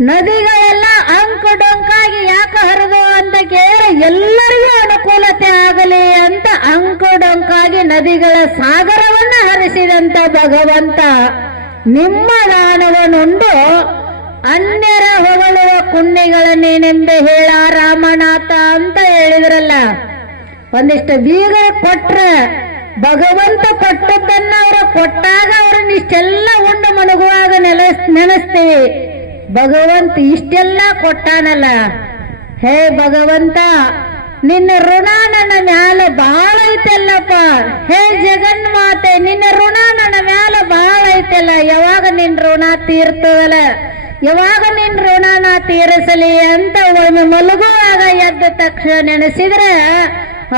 ನದಿಗಳೆಲ್ಲ ಅಂಕು ಡೊಂಕಾಗಿ ಯಾಕೆ ಹರಿದು ಅಂತ ಕೇಳಿದ್ರೆ ಎಲ್ಲರಿಗೂ ಅನುಕೂಲತೆ ಆಗಲಿ ಅಂತ ಅಂಕು ಡೊಂಕಾಗಿ ನದಿಗಳ ಸಾಗರವನ್ನ ಹರಿಸಿದಂತ ಭಗವಂತ. ನಿಮ್ಮ ದಾನವನುಂಡು ಅನ್ಯರ ಹೊಗಳುವ ಕುಣ್ಣಿಗಳನ್ನೇನೆಂದು ಹೇಳ ರಾಮನಾಥ ಅಂತ ಹೇಳಿದ್ರಲ್ಲ. ಒಂದಿಷ್ಟು ಬೀಗರು ಕೊಟ್ರ ಭಗವಂತ ಕೊಟ್ಟದ್ದನ್ನ ಅವರು ಕೊಟ್ಟಾಗ ಅವರನ್ನ ಇಷ್ಟೆಲ್ಲ ಉಂಡು ಮಲಗುವಾಗ ನೆಲೆಸ್ ನೆನೆಸ್ತೀವಿ. ಭಗವಂತ ಇಷ್ಟೆಲ್ಲ ಕೊಟ್ಟಾನಲ್ಲ. ಹೇ ಭಗವಂತ, ನಿನ್ನ ಋಣ ನನ್ನ ಮ್ಯಾಲ ಬಾಳ ಐತೆಲ್ಲಪ್ಪ. ಹೇ ಜಗನ್ಮಾತೆ, ನಿನ್ನ ಋಣ ನನ್ನ ಮ್ಯಾಲ ಬಾಳ ಐತೆಲ್ಲ. ಯಾವಾಗ ನಿನ್ ಋಣ ತೀರ್ತದಲ್ಲ? ಯಾವಾಗ ನಿನ್ ಋಣ ನಾ ತೀರಿಸಲಿ ಅಂತ ಒಮ್ಮೆ ಮಲಗುವಾಗ ಎದ್ದ ತಕ್ಷಣ ನೆನೆಸಿದ್ರೆ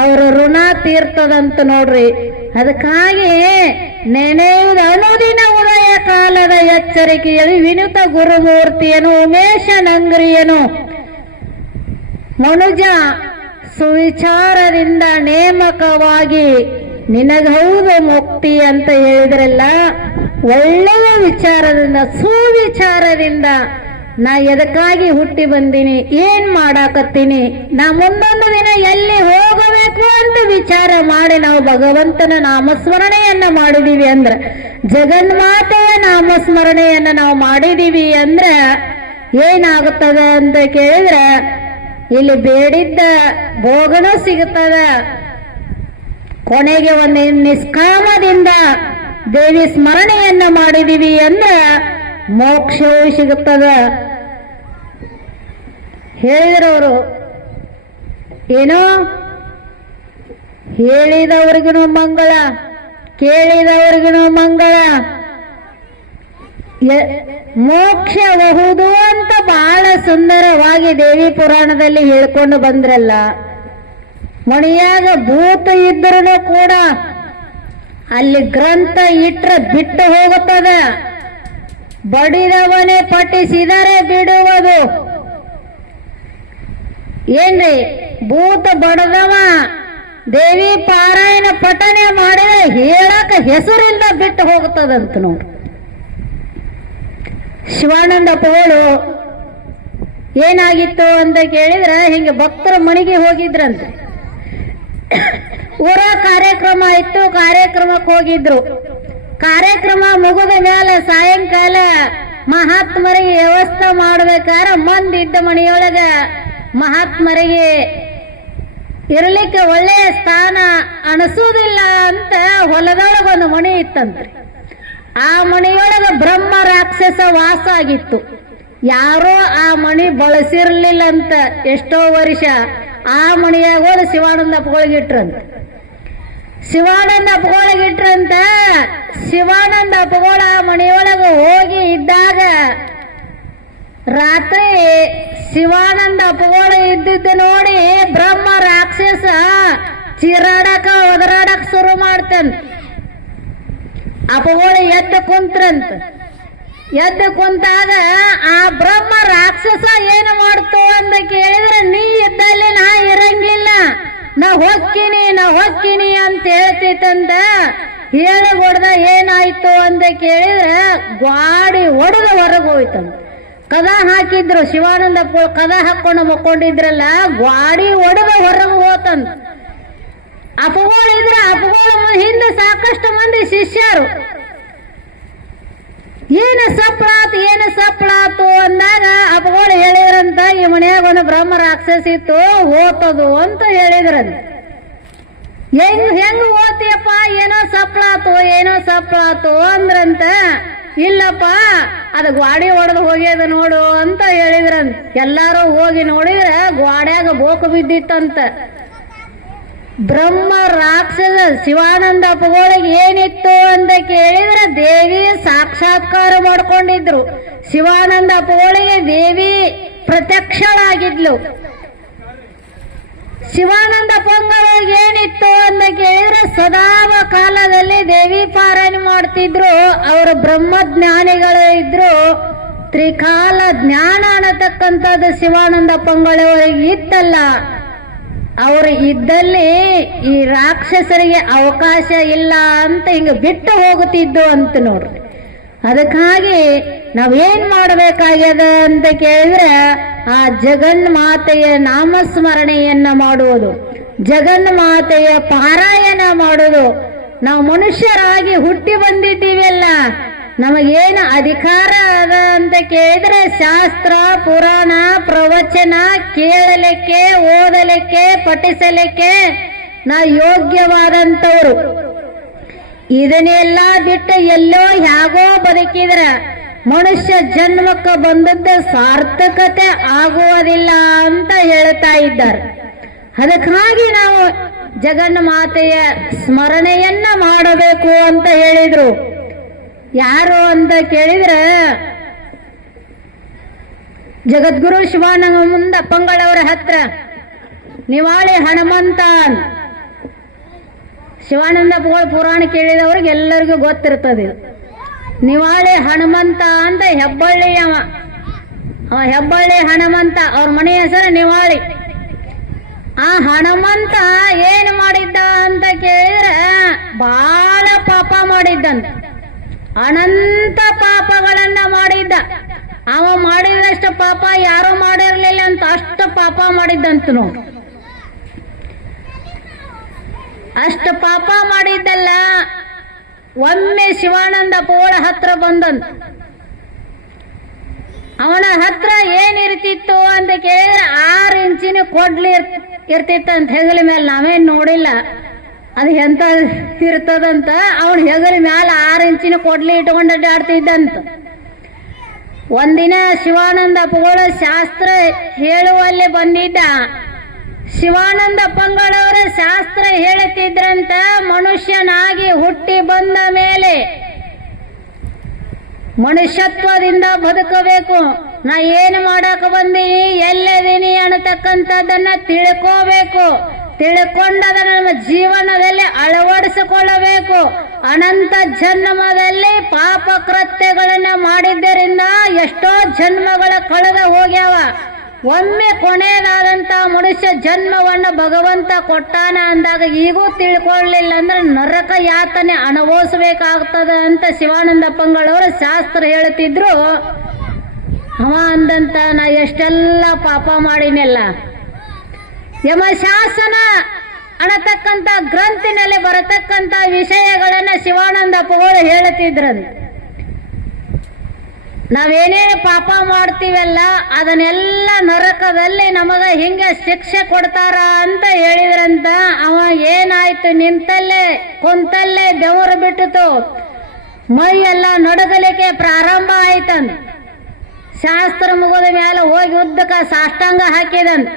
ಅವರು ಋಣ ತೀರ್ತದಂತ ನೋಡ್ರಿ. ಅದಕ್ಕಾಗಿ ನೆನೆಯುವುದು ಅನುದಿನ ಎಚ್ಚರಿಕೆಯಲ್ಲಿ ವಿನುತ ಗುರುಮೂರ್ತಿಯನು ಉಮೇಶ ನಂಗ್ರಿಯನು ಮನುಜ ಸುವಿಚಾರದಿಂದ ನೇಮಕವಾಗಿ ನಿನಗೌದು ಮುಕ್ತಿ ಅಂತ ಹೇಳಿದ್ರಲ್ಲ ಒಳ್ಳೆಯ ವಿಚಾರದಿಂದ ಸುವಿಚಾರದಿಂದ ನಾ ಎದಕ್ಕಾಗಿ ಹುಟ್ಟಿ ಬಂದೀನಿ? ಏನ್ ಮಾಡಾಕತ್ತೀನಿ? ನಾ ಮುಂದೊಂದು ದಿನ ಎಲ್ಲಿ ಹೋಗಬೇಕು ಅಂತ ವಿಚಾರ ಮಾಡಿ ನಾವು ಭಗವಂತನ ನಾಮಸ್ಮರಣೆಯನ್ನ ಮಾಡಿದೀವಿ ಅಂದ್ರ, ಜಗನ್ಮಾತೆಯ ನಾಮಸ್ಮರಣೆಯನ್ನ ನಾವು ಮಾಡಿದೀವಿ ಅಂದ್ರ ಏನಾಗುತ್ತದೆ ಅಂತ ಕೇಳಿದ್ರೆ, ಇಲ್ಲಿ ಬೇಡಿದ್ದ ಭೋಗನೂ ಸಿಗುತ್ತದ. ಕೊನೆಗೆ ಒಂದು ನಿಷ್ಕಾಮದಿಂದ ದೇವಿ ಸ್ಮರಣೆಯನ್ನ ಮಾಡಿದೀವಿ ಅಂದ್ರ ಮೋಕ್ಷವೂ ಸಿಗುತ್ತದ. ಹೇಳಿದ್ರವರು ಏನು ಹೇಳಿದವರಿಗೂ ಮಂಗಳ ಕೇಳಿದವರಿಗೂ ಮಂಗಳ. ಮೋಕ್ಷ ಬಹುದು ಅಂತ ಬಹಳ ಸುಂದರವಾಗಿ ದೇವಿ ಪುರಾಣದಲ್ಲಿ ಹೇಳ್ಕೊಂಡು ಬಂದ್ರಲ್ಲ. ಮಣಿಯಾಗ ಭೂತ ಇದ್ರೂ ಕೂಡ ಅಲ್ಲಿ ಗ್ರಂಥ ಇಟ್ರ ಬಿಟ್ಟು ಹೋಗುತ್ತದೆ. ಬಡಿದವನೇ ಪಠಿಸಿದರೆ ಬಿಡುವುದು. ಏನ್ರಿ ಭೂತ ಬಡದವ. ದೇವಿ ಪಾರಾಯಣ ಪಠನೆ ಮಾಡಿದ್ರೆ ಹೇಳಕ ಹೆಸರಿಂದ ಬಿಟ್ಟು ಹೋಗುತ್ತದಂತ ನೋಡ್ರಿ ಶಿವಾನಂದ ಪೋಳು, ಏನಾಗಿತ್ತು ಅಂತ ಕೇಳಿದ್ರೆ ಹಿಂಗೆ ಭಕ್ತರ ಮನೆಗೆ ಹೋಗಿದ್ರಂತೆ. ಊರ ಕಾರ್ಯಕ್ರಮ ಇತ್ತು, ಕಾರ್ಯಕ್ರಮಕ್ಕೆ ಹೋಗಿದ್ರು. ಕಾರ್ಯಕ್ರಮ ಮುಗಿದ ಮೇಲೆ ಸಾಯಂಕಾಲ ಮಹಾತ್ಮರಿಗೆ ವ್ಯವಸ್ಥೆ ಮಾಡ್ಬೇಕಾದ್ರೆ ಮಂದಿದ್ದ ಮನೆಯೊಳಗ ಮಹಾತ್ಮರಿಗೆ ಇರಲಿಕ್ಕೆ ಒಳ್ಳೆಯ ಸ್ಥಾನ ಅನಿಸೋದಿಲ್ಲ ಅಂತ ಹೊಲದೊಳಗೊಂದು ಮಣಿ ಇತ್ತಂತೆ. ಆ ಮಣಿಯೊಳಗೆ ಬ್ರಹ್ಮ ರಾಕ್ಷಸ ವಾಸ ಆಗಿತ್ತು ಯಾರೋ ಆ ಮಣಿ ಬಳಸಿರ್ಲಿಲ್ಲ ಅಂತ ಎಷ್ಟೋ ವರ್ಷ ಆ ಮಣಿಯಾಗ ಹೋದ ಶಿವಾನಂದ ಅಪ್ಪಗಳಿಗಿಟ್ರಂತ ಶಿವಾನಂದ ಅಪ್ಪಗಳಿಗಿಟ್ರಂತ ಶಿವಾನಂದ ಅಪ್ಪಗಳ ಆ ಮಣಿಯೊಳಗೆ ಹೋಗಿ ಇದ್ದಾಗ ರಾತ್ರಿ ಶಿವಾನಂದ ಅಪಗೋಳ ಇದ್ದಿದ್ದು ನೋಡಿ ಬ್ರಹ್ಮ ರಾಕ್ಷಸ ಚಿರಾಡಕ ಒದರಾಡಕ್ ಶುರು ಮಾಡ್ತಾನ. ಅಪಗೋಳ ಎದ್ದು ಕುಂತ್ರಂತ. ಎದ್ದು ಕುಂತಾಗ ಆ ಬ್ರಹ್ಮ ರಾಕ್ಷಸ ಏನು ಮಾಡ್ತು ಅಂತ ಕೇಳಿದ್ರೆ, ನೀ ಇದ್ದಲ್ಲಿ ನಾ ಇರಂಗಿಲ್ಲ. ನಾ ಹೊಕ್ಕಿನಿ ನಾ ಹೊಕ್ಕಿನಿ ಅಂತ ಹೇಳ್ತಿತ್ತಂತ ಹೇಳಿ ಹೊಡೆದ ಏನಾಯ್ತು ಅಂತ ಕೇಳಿದ್ರೆ ಗ್ವಾಡಿ ಹೊಡೆದು ಹೊರಗೆ ಹೋಯ್ತಂತ. ಕದ ಹಾಕಿದ್ರು, ಶಿವಾನಂದ ಕದ ಹಾಕೊಂಡು ಮಕ್ಕೊಂಡಿದ್ರಲ್ಲ ಗ್ವಾಡಿ ಒಡೆದ ಹೊರಗೆ ಅಪಗೋಳ ಇದ್ರ ಅಪಗೋಳ ಹಿಂದೆ ಸಾಕಷ್ಟು ಮಂದಿ ಶಿಷ್ಯರು. ಏನು ಸಪ್ಳಾತು ಏನು ಸಪ್ಳಾತು ಅಂದಾಗ ಅಪಗೋಳ ಹೇಳಿದ್ರಂತ ಈ ಮನೆಯಾಗ ಒಂದು ಬ್ರಹ್ಮ ರಾಕ್ಷಸಿತ್ತು ಓತದು ಅಂತ ಹೇಳಿದ್ರಂತ. ಹೆಂಗ್ ಹೆಂಗ್ ಓತಿಯಪ್ಪ ಏನೋ ಸಪ್ಳಾತು ಏನೋ ಸಪ್ಳಾತು ಅಂದ್ರಂತ ಇಲ್ಲಪ್ಪ ಅದ ಗ್ವಾಡಿ ಹೊಡೆದು ಹೋಗ್ಯದ ನೋಡು ಅಂತ ಹೇಳಿದ್ರಂತ. ಎಲ್ಲಾರು ಹೋಗಿ ನೋಡಿದ್ರ ಗ್ವಾಡ್ಯಾಗ ಬೋಕು ಬಿದ್ದಿತ್ತಂತ. ಬ್ರಹ್ಮ ರಾಕ್ಷಸ ಶಿವಾನಂದ ಅಪ್ಪಗಳಿಗೆ ಏನಿತ್ತು ಅಂತ ಕೇಳಿದ್ರೆ ದೇವಿ ಸಾಕ್ಷಾತ್ಕಾರ ಮಾಡ್ಕೊಂಡಿದ್ರು. ಶಿವಾನಂದ ಅಪ್ಪಗಳಿಗೆ ದೇವಿ ಪ್ರತ್ಯಕ್ಷಳಾಗಿದ್ಲು. ಶಿವಾನಂದ ಪೊಂಗಳಿಗೆ ಏನಿತ್ತು ಅಂತ ಕೇಳಿದ್ರೆ ಸದಾವ ಕಾಲದಲ್ಲಿ ದೇವಿ ಪಾರಾಯಣ ಮಾಡ್ತಿದ್ರು. ಅವರು ಬ್ರಹ್ಮಜ್ಞಾನಿಗಳು ಇದ್ರು ತ್ರಿಕಾಲ ಜ್ಞಾನ ಅನ್ನತಕ್ಕಂಥದ್ದು ಶಿವಾನಂದ ಪೊಂಗಳವರಿಗೆ ಇತ್ತಲ್ಲ. ಅವರು ಇದ್ದಲ್ಲಿ ಈ ರಾಕ್ಷಸರಿಗೆ ಅವಕಾಶ ಇಲ್ಲ ಅಂತ ಹಿಂಗೆ ಬಿಟ್ಟು ಹೋಗುತ್ತಿದ್ದು ಅಂತ ನೋಡ್ರಿ. ಅದಕ್ಕಾಗಿ ನಾವೇನ್ ಮಾಡಬೇಕಾಗ್ಯದ ಅಂತ ಕೇಳಿದ್ರೆ ಆ ಜಗನ್ಮಾತೆಯ ನಾಮಸ್ಮರಣೆಯನ್ನ ಮಾಡುವುದು ಜಗನ್ಮಾತೆಯ ಪಾರಾಯಣ ಮಾಡುವುದು ನಾವು ಮನುಷ್ಯರಾಗಿ ಹುಟ್ಟಿ ಬಂದಿದ್ದೀವಲ್ಲ, ನಮಗೇನು ಅಧಿಕಾರ ಅದ ಅಂತ ಕೇಳಿದ್ರೆ ಶಾಸ್ತ್ರ, ಪುರಾಣ, ಪ್ರವಚನ ಕೇಳಲಿಕ್ಕೆ, ಓದಲಿಕ್ಕೆ, ಪಠಿಸಲಿಕ್ಕೆ ನಾ ಯೋಗ್ಯವಾದಂಥವ್ರು. ಇದನ್ನೆಲ್ಲ ಬಿಟ್ಟು ಎಲ್ಲೋ ಹೇಗೋ ಬದುಕಿದ್ರ ಮನುಷ್ಯ ಜನ್ಮಕ್ಕೆ ಬಂದದ್ದು ಸಾರ್ಥಕತೆ ಆಗುವುದಿಲ್ಲ ಅಂತ ಹೇಳ್ತಾ ಇದ್ದಾರೆ. ಅದಕ್ಕಾಗಿ ನಾವು ಜಗನ್ಮಾತೆಯ ಸ್ಮರಣೆಯನ್ನ ಮಾಡಬೇಕು ಅಂತ ಹೇಳಿದ್ರು. ಯಾರು ಅಂತ ಕೇಳಿದ್ರೆ, ಜಗದ್ಗುರು ಶಿವಾನಂದ ಪಂಗಳವರ ಹತ್ರ, ನಿವಾಳಿ ಹನುಮಂತ ಶಿವಾನಂದ ಪುರಾಣ ಕೇಳಿದವ್ರಿಗೆ ಎಲ್ಲರಿಗೂ ಗೊತ್ತಿರ್ತದೆ. ನಿವಾಳಿ ಹನುಮಂತ ಅಂತ ಹೆಬ್ಬಳ್ಳಿ ಅವ. ಅವ ಹೆಬ್ಬಳ್ಳಿ ಹನುಮಂತ, ಅವ್ರ ಮನೆ ಹೆಸರು ನಿವಾಳಿ. ಆ ಹನುಮಂತ ಏನ್ ಮಾಡಿದ್ದ ಅಂತ ಕೇಳಿದ್ರೆ ಬಹಳ ಪಾಪ ಮಾಡಿದ್ದಂತ ಅನಂತ ಪಾಪಗಳನ್ನ ಮಾಡಿದ್ದ. ಅವ ಮಾಡಿದಷ್ಟು ಪಾಪ ಯಾರು ಮಾಡಿರ್ಲಿಲ್ಲ ಅಂತ ಅಷ್ಟು ಪಾಪ ಮಾಡಿದ್ದಂತ ನೋಡು ಅಷ್ಟು ಪಾಪ ಮಾಡಿದ್ದಲ್ಲ. ಒಮ್ಮೆ ಶಿವಾನಂದ ಪೋಳ ಹತ್ರ ಬಂದಂತ ಅವನ ಹತ್ರ ಏನಿರ್ತಿತ್ತು ಅಂತ ಕೇಳಿದ್ರೆ ಆರು ಇಂಚಿನ ಕೊಡ್ಲಿ ಇರ್ತಿತ್ತು ಇರ್ತಿತ್ತಂತ ಹೆಗಲ ಮೇಲೆ ನಾವೇನ್ ನೋಡಿಲ್ಲ. ಅದು ಎಂತ ಇರ್ತದಂತ ಅವನು ಹೆಗಲ ಮ್ಯಾಲ ಆರು ಇಂಚಿನ ಕೊಡ್ಲಿ ಇಟ್ಕೊಂಡು ಅಡ್ಡಾಡ್ತಿದ್ದಂತ. ಒಂದಿನ ಶಿವಾನಂದ ಅಪ್ಪಗಳ ಶಾಸ್ತ್ರ ಹೇಳುವಲ್ಲಿ ಬಂದಿದ್ದ. ಶಿವಾನಂದ ಪಂಗಳವರ ಶಾಸ್ತ್ರ ಹೇಳುತ್ತಿದ್ರಂತ ಮನುಷ್ಯನಾಗಿ ಹುಟ್ಟಿ ಬಂದ ಮೇಲೆ ಮನುಷ್ಯತ್ವದಿಂದ ಬದುಕಬೇಕು. ನಾ ಏನು ಮಾಡಕ ಬಂದೀನಿ, ಎಲ್ಲದೀನಿ ಅನ್ನತಕ್ಕಂಥದ್ದನ್ನ ತಿಳ್ಕೋಬೇಕು. ತಿಳ್ಕೊಂಡದನ್ನ ನಮ್ಮ ಜೀವನದಲ್ಲಿ ಅಳವಡಿಸಿಕೊಳ್ಳಬೇಕು. ಅನಂತ ಜನ್ಮದಲ್ಲಿ ಪಾಪ ಕೃತ್ಯಗಳನ್ನ ಮಾಡಿದ್ದರಿಂದ ಎಷ್ಟೋ ಜನ್ಮಗಳ ಕಳೆದ ಹೋಗ್ಯಾವ. ಒಮ್ಮೆ ಕೊನೆಯದಾದಂತ ಮನುಷ್ಯ ಜನ್ಮವನ್ನು ಭಗವಂತ ಕೊಟ್ಟಾನ ಅಂದಾಗ ಈಗೂ ತಿಳ್ಕೊಳ್ಳಿಲ್ಲ ಅಂದ್ರೆ ನರಕ ಯಾತನೆ ಅನುಭವಿಸ್ಬೇಕಾಗ್ತದ ಅಂತ ಶಿವಾನಂದ ಪಂಗಳವರು ಶಾಸ್ತ್ರ ಹೇಳ್ತಿದ್ರು. ಅವ ಅಂದಂತ ನಾ ಎಷ್ಟೆಲ್ಲ ಪಾಪ ಮಾಡಿನೆಲ್ಲ. ಯಮಶಾಸನ ಅನ್ನತಕ್ಕಂತ ಗ್ರಂಥಿನಲ್ಲಿ ಬರತಕ್ಕಂತ ವಿಷಯಗಳನ್ನ ಶಿವಾನಂದ ಪಗೋಳು ಹೇಳುತ್ತಿದ್ರಂತೆ ನಾವೇನೇ ಪಾಪ ಮಾಡ್ತೀವಲ್ಲ, ಅದನ್ನೆಲ್ಲ ನರಕದಲ್ಲಿ ನಮಗ ಹಿಂಗೆ ಶಿಕ್ಷೆ ಕೊಡ್ತಾರ ಅಂತ ಹೇಳಿದ್ರಂತ, ಅವ ಏನಾಯ್ತು ನಿಂತಲ್ಲೇ, ಕುಂತಲ್ಲೇ ಬೆವರು ಬಿಟ್ಟಿತು. ಮೈ ಎಲ್ಲ ನಡಗಲಿಕ್ಕೆ ಪ್ರಾರಂಭ ಆಯ್ತಂತ ಶಾಸ್ತ್ರ ಮುಗಿದ ಮೇಲೆ ಹೋಗಿ ಉದ್ದಕ ಸಾಷ್ಟಾಂಗ ಹಾಕಿದಂತ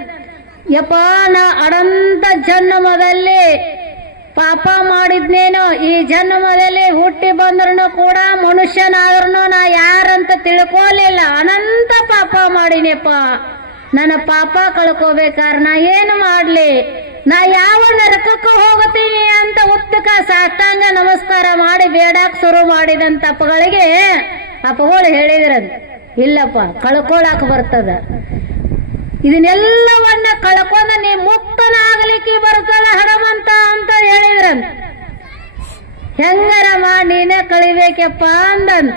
ಯಪ್ಪ ನಾ ಅನಂತ ಜನ್ಮದಲ್ಲಿ ಪಾಪ ಮಾಡಿದ್ನೇನೋ, ಈ ಜನ್ಮದಲ್ಲಿ ಹುಟ್ಟಿ ಬಂದ್ರು ಕೂಡ ಮನುಷ್ಯನಾದ್ರೂ ನಾ ಯಾರಂತ ತಿಳ್ಕೊಲಿಲ್ಲ. ಅನಂತ ಪಾಪ ಮಾಡಿನಪ್ಪ. ನನ್ನ ಪಾಪ ಕಳ್ಕೋಬೇಕಾರ ನಾ ಏನು ಮಾಡ್ಲಿ? ನಾ ಯಾವ ನರಕಕ್ಕೆ ಹೋಗುತ್ತೀನಿ ಅಂತ ಉತ್ತಕ ಸಾಷ್ಟಾಂಗ ನಮಸ್ಕಾರ ಮಾಡಿ ಬೇಡಾಕ್ ಶುರು ಮಾಡಿದಂತ ಅಪ್ಪಗಳಿಗೆ ಅಪ್ಪಗಳು ಹೇಳಿದ್ರಂತ. ಇಲ್ಲಪ್ಪ, ಕಳ್ಕೊಳಕ್ ಬರ್ತದ. ಇದನ್ನೆಲ್ಲವನ್ನ ಕಳ್ಕೊಂಡ ನೀ ಮುಕ್ತನಾಗಲಿಕ್ಕೆ ಬರ್ತದ ಹನುಮಂತ ಅಂತ ಹೇಳಿದ್ರಂತ ಹೆಂಗರಮ್ಮ, ನೀನೇ ಕಳಿಬೇಕಪ್ಪ ಅಂದನ್.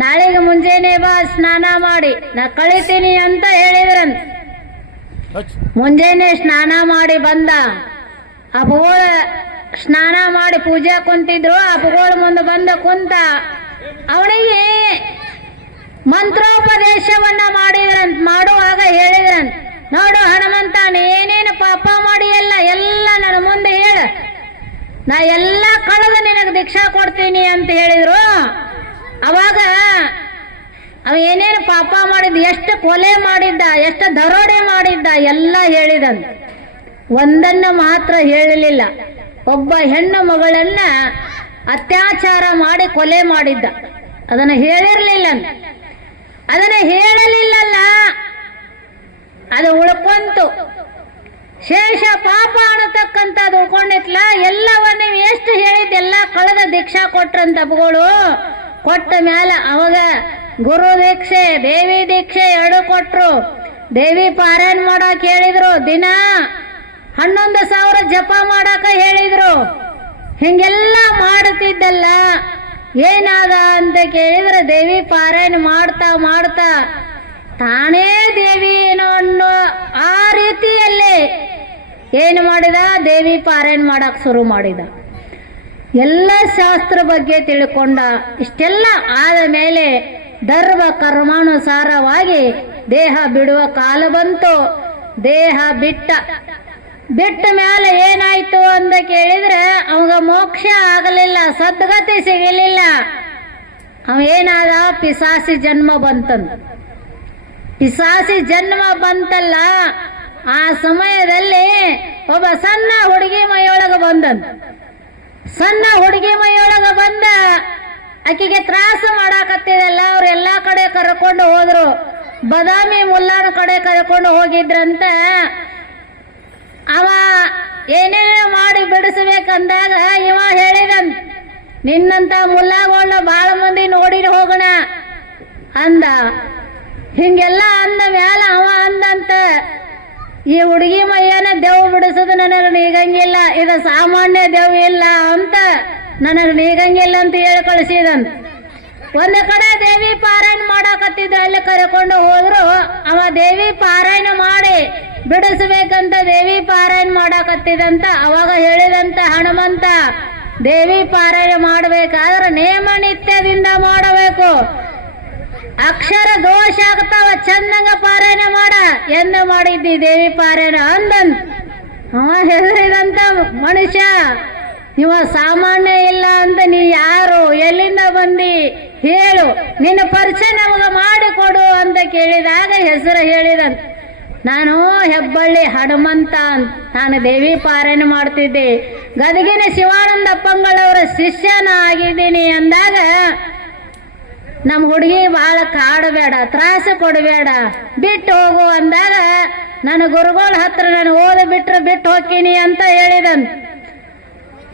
ನಾಳೆಗೆ ಮುಂಜಾನೆ ಬಾ, ಸ್ನಾನ ಮಾಡಿ. ನಾ ಕಳಿತೀನಿ ಅಂತ ಹೇಳಿದ್ರನ್. ಮುಂಜಾನೆ ಸ್ನಾನ ಮಾಡಿ ಬಂದ. ಅಪಗೋಳ ಸ್ನಾನ ಮಾಡಿ ಪೂಜೆ ಕುಂತಿದ್ರು. ಅಪಗೋಳ ಮುಂದೆ ಬಂದ ಕುಂತ ಅವನಿಗೆ ಮಂತ್ರೋಪದೇಶವನ್ನ ಮಾಡಿದ್ರಂತ, ಮಾಡುವಾಗ ಹೇಳಿದ್ರಂತ. ನೋಡು ಹನುಮಂತ ಏನೇನು ಪಾಪ ಮಾಡಿ ಎಲ್ಲ ನನ್ನ ಮುಂದೆ ಹೇಳ. ನಾ ಎಲ್ಲ ಕಳೆದ ನಿನಗೆ ದೀಕ್ಷಾ ಕೊಡ್ತೀನಿ ಅಂತ ಹೇಳಿದ್ರು. ಅವಾಗ ಅವ ಏನೇನು ಪಾಪ ಮಾಡಿದ್ದ, ಎಷ್ಟು ಕೊಲೆ ಮಾಡಿದ್ದ, ಎಷ್ಟು ದರೋಡೆ ಮಾಡಿದ್ದ, ಎಲ್ಲ ಹೇಳಿದಂತ. ಒಂದನ್ನ ಮಾತ್ರ ಹೇಳಲಿಲ್ಲ. ಒಬ್ಬ ಹೆಣ್ಣು ಮಗಳನ್ನ ಅತ್ಯಾಚಾರ ಮಾಡಿ ಕೊಲೆ ಮಾಡಿದ್ದ. ಅದನ್ನ ಹೇಳಿರಲಿಲ್ಲ. ಅದನ್ನ ಹೇಳಲಿಲ್ಲಲ್ಲ. ಅದು ಉಳ್ಕೊಂತು. ಶೇಷ ಪಾಪ ಅನ್ನತಕ್ಕಂಥದ್ದು ಉಳ್ಕೊಂಡಿತ್ಲ. ಎಲ್ಲವನ್ನ ಎಷ್ಟು ಹೇಳಿದ್ದೆಲ್ಲ ಕಳೆದ ದೀಕ್ಷಾ ಕೊಟ್ರಂತ ಬಗಳು ಕೊಟ್ಟ ಮೇಲೆ ಅವಾಗ ಗುರು ದೀಕ್ಷೆ, ದೇವಿ ದೀಕ್ಷೆ ಎರಡು ಕೊಟ್ರು. ದೇವಿ ಪಾರಾಯಣ ಮಾಡಕ್ ಹೇಳಿದ್ರು. ದಿನ ಹನ್ನೊಂದು ಸಾವಿರ ಜಪ ಮಾಡಕ ಹೇಳಿದ್ರು. ಹಿಂಗೆಲ್ಲ ಮಾಡುತ್ತಿದ್ದಲ್ಲ ಏನಾದ ಅಂತ ಕೇಳಿದ್ರೆ ದೇವಿ ಪಾರಾಯಣ ಮಾಡ್ತಾ ಮಾಡ್ತಾ ತಾನೇ ದೇವಿ ಏನೋ ಆ ರೀತಿಯಲ್ಲೇ ಏನು ಮಾಡಿದ? ದೇವಿ ಪಾರಾಯಣ ಮಾಡಕ್ ಶುರು ಮಾಡಿದ. ಎಲ್ಲ ಶಾಸ್ತ್ರ ಬಗ್ಗೆ ತಿಳ್ಕೊಂಡ ಇಷ್ಟೆಲ್ಲ ಆದ ಮೇಲೆ ಧರ್ಮ ಕರ್ಮಾನುಸಾರವಾಗಿ ದೇಹ ಬಿಡುವ ಕಾಲ ಬಂತು. ದೇಹ ಬಿಟ್ಟ. ಬಿಟ್ಟ ಮೇಲೆ ಏನಾಯ್ತು ಅಂತ ಕೇಳಿದ್ರೆ ಅವಾಗ ಮೋಕ್ಷ ಆಗಲಿಲ್ಲ, ಸದ್ಗತಿ ಸಿಗಲಿಲ್ಲ. ಅವ ಏನಾದ? ಪಿಸಾಸಿ ಜನ್ಮ ಬಂತಂತ ಪಿಸಾಸಿ ಜನ್ಮ ಬಂತಲ್ಲ, ಆ ಸಮಯದಲ್ಲಿ ಒಬ್ಬ ಸಣ್ಣ ಹುಡುಗಿ ಮೈಯೊಳಗ ಬಂದಂತ ಸಣ್ಣ ಹುಡುಗಿ ಮೈಯೊಳಗ ಬಂದ ಆಕೆಗೆ ತ್ರಾಸ ಮಾಡಾಕತ್ತಿದೆಲ್ಲ ಅವ್ರೆಲ್ಲಾ ಕಡೆ ಕರ್ಕೊಂಡು ಹೋದ್ರು. ಬದಾಮಿ ಮುಲ್ಲಾನ ಕಡೆ ಕರ್ಕೊಂಡು ಹೋಗಿದ್ರಂತ ಅವ ಏನೇನೋ ಮಾಡಿ ಬಿಡಿಸ್ಬೇಕಂದಾಗ ಇವ ಹೇಳಿದನ್ ನಿನ್ನಂತ ಮುಲ್ಲಾಗೋಣ ಬಾಳ ಮಂದಿ ನೋಡಿ ಹೋಗೋಣ ಅಂದ. ಹಿಂಗೆಲ್ಲ ಅಂದ ಮ್ಯಾಲ ಅವ ಅಂದಂತ, ಈ ಹುಡುಗಿ ಮೈಯನ ದೇವ್ ಬಿಡಿಸೋದು ನನಗೆ ನೀಗಂಗಿಲ್ಲ, ಇದು ಸಾಮಾನ್ಯ ದೇವ್ ಇಲ್ಲ ಅಂತ ನನಗೆ ನೀಗಂಗಿಲ್ಲ ಅಂತ ಹೇಳಿ ಕಳಿಸಿದಂತ ಒಂದು ಕಡೆ ದೇವಿ ಪಾರಾಯಣ ಮಾಡಾಕತ್ತಿದ್ದ ಅಲ್ಲಿ ಕರ್ಕೊಂಡು ಹೋದ್ರು, ಅವ ದೇವಿ ಪಾರಾಯಣ ಮಾಡಿ ಬಿಡಿಸ್ಬೇಕಂತ ದೇವಿ ಪಾರಾಯಣ ಮಾಡಾಕತ್ತಿದಂತ, ಅವಾಗ ಹೇಳಿದಂತ ಹನುಮಂತ, ದೇವಿ ಪಾರಾಯಣ ಮಾಡಬೇಕಾದ್ರೆ ನೇಮ ನಿತ್ಯದಿಂದ ಮಾಡಬೇಕು. ಅಕ್ಷರ ದೋಷ ಆಗ್ತಾವ, ಚಂದಂಗ ಪಾರಾಯಣ ಮಾಡ. ಎಂದ ಮಾಡಿದ್ದಿ ದೇವಿ ಪಾರಾಯಣ. ಅಂದನ್ ಮನುಷ್ಯ, ಇವ ಸಾಮಾನ್ಯ ಇಲ್ಲ ಅಂತ ನೀ ಯಾರು? ಎಲ್ಲಿಂದ ಬಂದಿ? ಹೇಳು. ನಿನ್ನ ಪರಿಚಯ ನಮಗ ಮಾಡಿಕೊಡು ಅಂತ ಕೇಳಿದಾಗ ಹೆಸರು ಹೇಳಿದಂತ ನಾನು ಹೆಬ್ಬಳ್ಳಿ ಹನುಮಂತ ನಾನು ದೇವಿ ಪಾರಾಯಣ ಮಾಡ್ತಿದ್ದೆ. ಗದಗಿನ ಶಿವಾನಂದ ಅಪ್ಪಂಗಳವರ ಶಿಷ್ಯನ ಆಗಿದ್ದೀನಿ ಅಂದಾಗ ನಮ್ಮ ಹುಡುಗಿ ಬಹಳ ಕಾಡಬೇಡ, ತ್ರಾಸ ಕೊಡಬೇಡ ಬಿಟ್ಟು ಹೋಗು ಅಂದಾಗ ನನ್ನ ಗುರುಗಳ ಹತ್ರ ನಾನು ಓದ ಬಿಟ್ರೆ ಬಿಟ್ಟು ಹೋಗ್ತೀನಿ ಅಂತ ಹೇಳಿದನ್.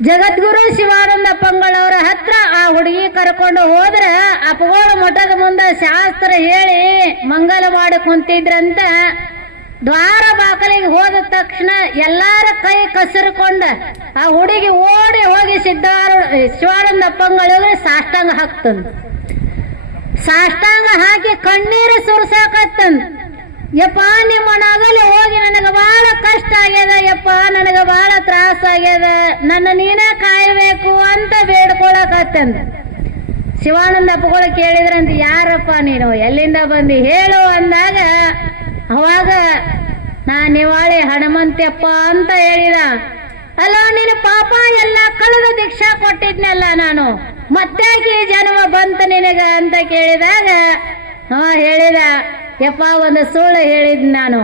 ಜಗದ್ಗುರು ಶಿವಾನಂದ ಪಂಗಳವರ ಹತ್ರ ಆ ಹುಡುಗಿ ಕರ್ಕೊಂಡು ಹೋದ್ರೆ ಅಪ್ಪಗೋಳ ಮಠದ ಮುಂದೆ ಶಾಸ್ತ್ರ ಹೇಳಿ ಮಂಗಲ ಮಾಡಿ ಕುಂತಿದ್ರಂತ ದ್ವಾರ ಬಾಕಲಿಗೆ ಹೋದ ತಕ್ಷಣ ಎಲ್ಲಾರ ಕೈ ಕಸರ್ಕೊಂಡ ಆ ಹುಡುಗಿ ಓಡಿ ಹೋಗಿ ಸಿದ್ಧಾರ ಶಿವಾನಂದ ಪಂಗಳಿಗೆ ಸಾಷ್ಟಾಂಗ ಹಾಕ್ತಂದ ಸಾಷ್ಟಾಂಗ ಹಾಕಿ ಕಣ್ಣೀರು ಸುರ್ಸಾಕತ್ತಂದ ಯಪ್ಪ, ನಿಮ್ಮ ನಗಲಿ ಹೋಗಿ ನನಗೆ ಬಹಳ ಕಷ್ಟ ಆಗ್ಯದ, ಯಪ್ಪ, ನನಗೆ ಬಹಳ ತ್ರಾಸ ಆಗ್ಯದ, ನನ್ನ ನೀನೇ ಕಾಯಬೇಕು ಅಂತ ಬೇಡ್ಕೊಳಕತ್ತಂದ ಶಿವಾನಂದ ಅಪ್ಪಗಳು ಕೇಳಿದ್ರಂತ, ಯಾರಪ್ಪ ನೀನು? ಎಲ್ಲಿಂದ ಬಂದಿ? ಹೇಳು ಅಂದಾಗ ಅವಾಗ ನಾ ನಿವಾಳಿ ಹನುಮಂತಪ್ಪ ಅಂತ ಹೇಳಿದ. ಅಲ್ಲ, ನಿನ್ನ ಪಾಪ ಎಲ್ಲ ಕಳೆದ ದೀಕ್ಷಾ ಕೊಟ್ಟಿದ್ನಲ್ಲ ನಾನು. ಮತ್ತೆ ಈ ಜನ್ಮ ಬಂತ ನಿನಗ ಅಂತ ಕೇಳಿದಾಗ, ಹಾ, ಹೇಳಿದ. ಯಪ್ಪ, ಒಂದು ಸುಳ್ಳು ಹೇಳಿದ್ ನಾನು.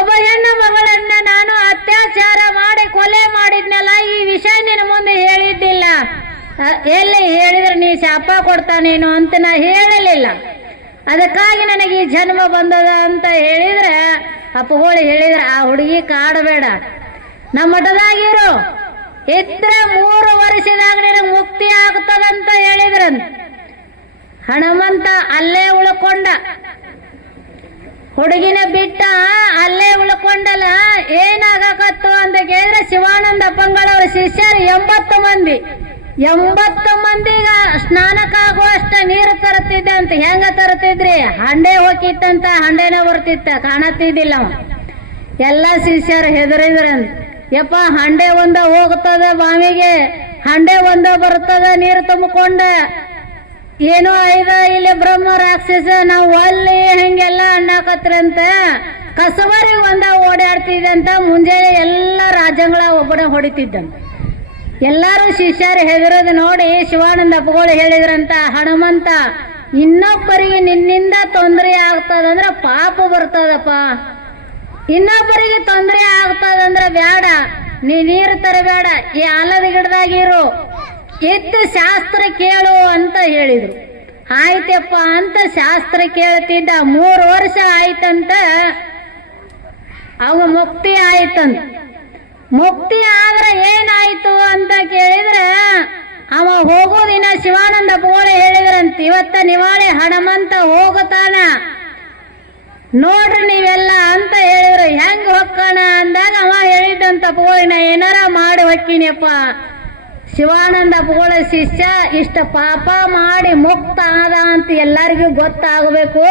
ಒಬ್ಬ ಹೆಣ್ಣು ಮಗಳನ್ನ ನಾನು ಅತ್ಯಾಚಾರ ಮಾಡಿ ಕೊಲೆ ಮಾಡಿದ್ನಲ್ಲ, ಈ ವಿಷಯ ನಿನ್ನ ಮುಂದೆ ಹೇಳಿದ್ದಿಲ್ಲ. ಎಲ್ಲಿ ಹೇಳಿದ್ರೆ ನೀ ಶಾಪ ಕೊಡ್ತಾನೇನು ಅಂತ ನಾ ಹೇಳಲಿಲ್ಲ. ಅದಕ್ಕಾಗಿ ನನಗೆ ಈ ಜನ್ಮ ಬಂದದ ಅಂತ ಹೇಳಿದ್ರೆ ಅಪ್ಪಗಳು ಹೇಳಿದ್ರೆ, ಆ ಹುಡುಗಿ ಕಾಡಬೇಡ. ನಮ್ಮ ಮಠದಾಗಿರು ಇದ್ರೆ ಮೂರು ವರ್ಷದಾಗ ನಿನಗೆ ಮುಕ್ತಿ ಆಗ್ತದಂತ ಹೇಳಿದ್ರಂತ ಹನುಮಂತ ಅಲ್ಲೇ ಉಳ್ಕೊಂಡ. ಹುಡುಗಿನ ಬಿಟ್ಟ ಅಲ್ಲೇ ಉಳ್ಕೊಂಡಲ್ಲ, ಏನಾಗಕತ್ತು ಅಂತ ಕೇಳಿದ್ರೆ ಶಿವಾನಂದ ಪಂಗಳವರ ಶಿಷ್ಯರು ಎಂಬತ್ತು ಮಂದಿ. ಎಂಬತ್ತು ಮಂದಿಗ ಸ್ನಾನಕ್ಕಾಗುವಷ್ಟ ನೀರು ತರುತ್ತಿದ್ದೆ ಅಂತ ಹೆಂಗ ತರುತ್ತಿದ್ರಿ? ಹಂಡೆ ಹೋಗಿತ್ತಂತ ಹಂಡೆನೇ ಬರ್ತಿತ್ತ ಕಾಣತ್ತಿದ್ದಿಲ್ಲ ಅವ. ಎಲ್ಲ ಶಿಷ್ಯರು ಹೆದರಿದ್ರಂತ ಯಪ್ಪ ಹಂಡೆ ಒಂದ ಹೋಗ್ತದ ಬಾವಿಗೆ? ಹಂಡೆ ಒಂದ ಬರ್ತದ ನೀರು ತುಂಬಿಕೊಂಡ? ಏನೋ ಐದ, ಇಲ್ಲಿ ಬ್ರಹ್ಮ ರಾಕ್ಷಸ, ನಾವು ಅಲ್ಲಿ ಹಿಂಗೆಲ್ಲ ಅಣ್ಣಾಕತ್ರಂತ ಕಸವರಿ ಒಂದ ಓಡಾಡ್ತಿದ್ದಂತ ಮುಂಜಾನೆ ಎಲ್ಲ ರಾಜ್ಯಗಳ ಒಬ್ಬನ ಹೊಡಿತಿದ್ದಂತ ಎಲ್ಲಾರು ಶಿಷ್ಯರು ಹೆದರೋದು ನೋಡಿ ಶಿವಾನಂದ ಅಪ್ಪಗಳು ಹೇಳಿದ್ರಂತ, ಹನುಮಂತ, ಇನ್ನೊಬ್ಬರಿಗೆ ನಿನ್ನಿಂದ ತೊಂದರೆ ಆಗ್ತದಂದ್ರೆ ಪಾಪ ಬರ್ತದಪ್ಪ. ಇನ್ನೊಬ್ಬರಿಗೆ ತೊಂದರೆ ಆಗ್ತದಂದ್ರೆ ಬೇಡ. ನೀ ನೀರು ತರಬೇಡ. ಈ ಆಲದ ಗಿಡದಾಗಿರು ಎದ್ದು ಶಾಸ್ತ್ರ ಕೇಳು ಅಂತ ಹೇಳಿದ್ರು. ಆಯ್ತಪ್ಪ ಅಂತ ಶಾಸ್ತ್ರ ಕೇಳ್ತಿದ್ದ. ಮೂರು ವರ್ಷ ಆಯ್ತಂತ ಅವ ಮುಕ್ತಿ ಆಯ್ತಂತ. ಮುಕ್ತಿ ಆದ್ರೆ ಏನಾಯ್ತು ಅಂತ ಕೇಳಿದ್ರೆ ಅವ ಹೋಗೋ ದಿನ ಶಿವಾನಂದ ಪೋಳೆ ಹೇಳಿದ್ರಂತ, ಇವತ್ತ ನಿವಾಳೆ ಹಣಮಂತ ಹೋಗುತ್ತಾನ? ನೋಡ್ರಿ ನೀವೆಲ್ಲ ಅಂತ ಹೇಳಿದ್ರು, ಹೆಂಗ್ ಹೊಕ್ಕಣ ಅಂದಾಗ ಅವ ಹೇಳಿದಂತ ಪೋಳಿನ ಏನಾರ ಮಾಡಿ ಹೊಕ್ಕಿನಿಯಪ್ಪ. ಶಿವಾನಂದ ಪೋಳ ಶಿಷ್ಯ, ಇಷ್ಟ ಪಾಪ ಮಾಡಿ ಮುಕ್ತ ಆದ ಅಂತ ಎಲ್ಲರಿಗೂ ಗೊತ್ತಾಗಬೇಕು.